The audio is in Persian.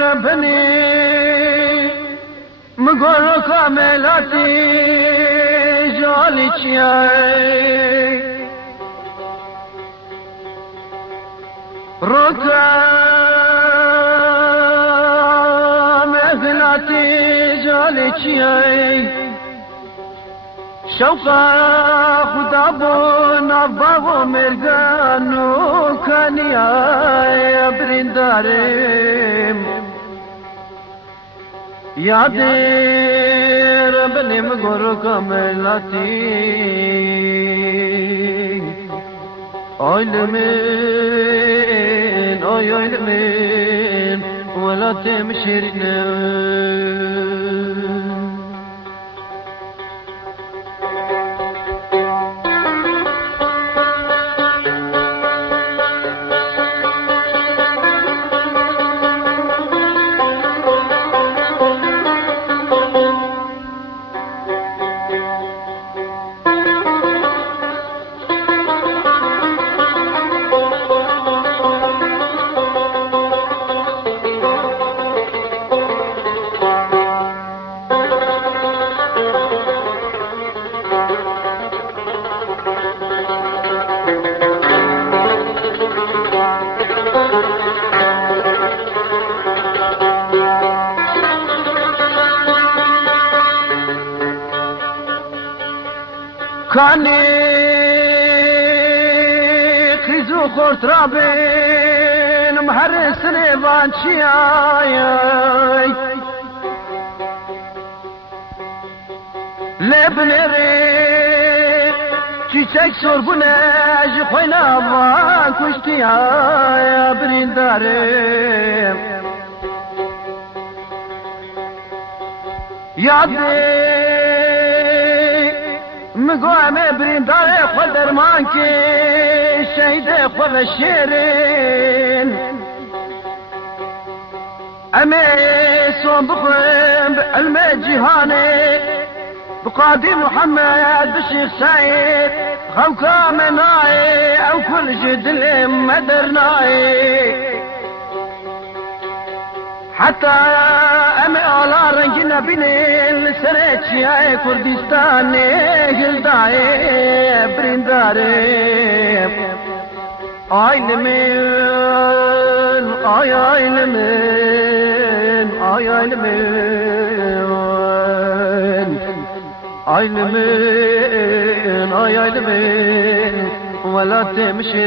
ربني مقر كاملاتي جالي چياي ركا مهلاتي جالي چياي شوقا خدا بو نباغو مرگانو کنیای برندارم یادر بنیم گرو کاملاتی آیلمین آیلمین ولا تمشيرنا كاني خيزو خورت رابين محرس نيبان شياي لبنري çiçek sorbuna jikoyna van kuştiya brindarım yadı مقام برندار خود درمان کی شهید خود شیرین امی سون بخورم علم جهانه بقاضي محمد بشيخ سعيد خوكا مناي او كل جدل مدرناي حتى أمي على رنجنا بنيل سريتشي يا كردستاني قلداي برنداري آي لمن آي آي لمن آي آي لمن آي لمن آي آي لمن ولا تمشي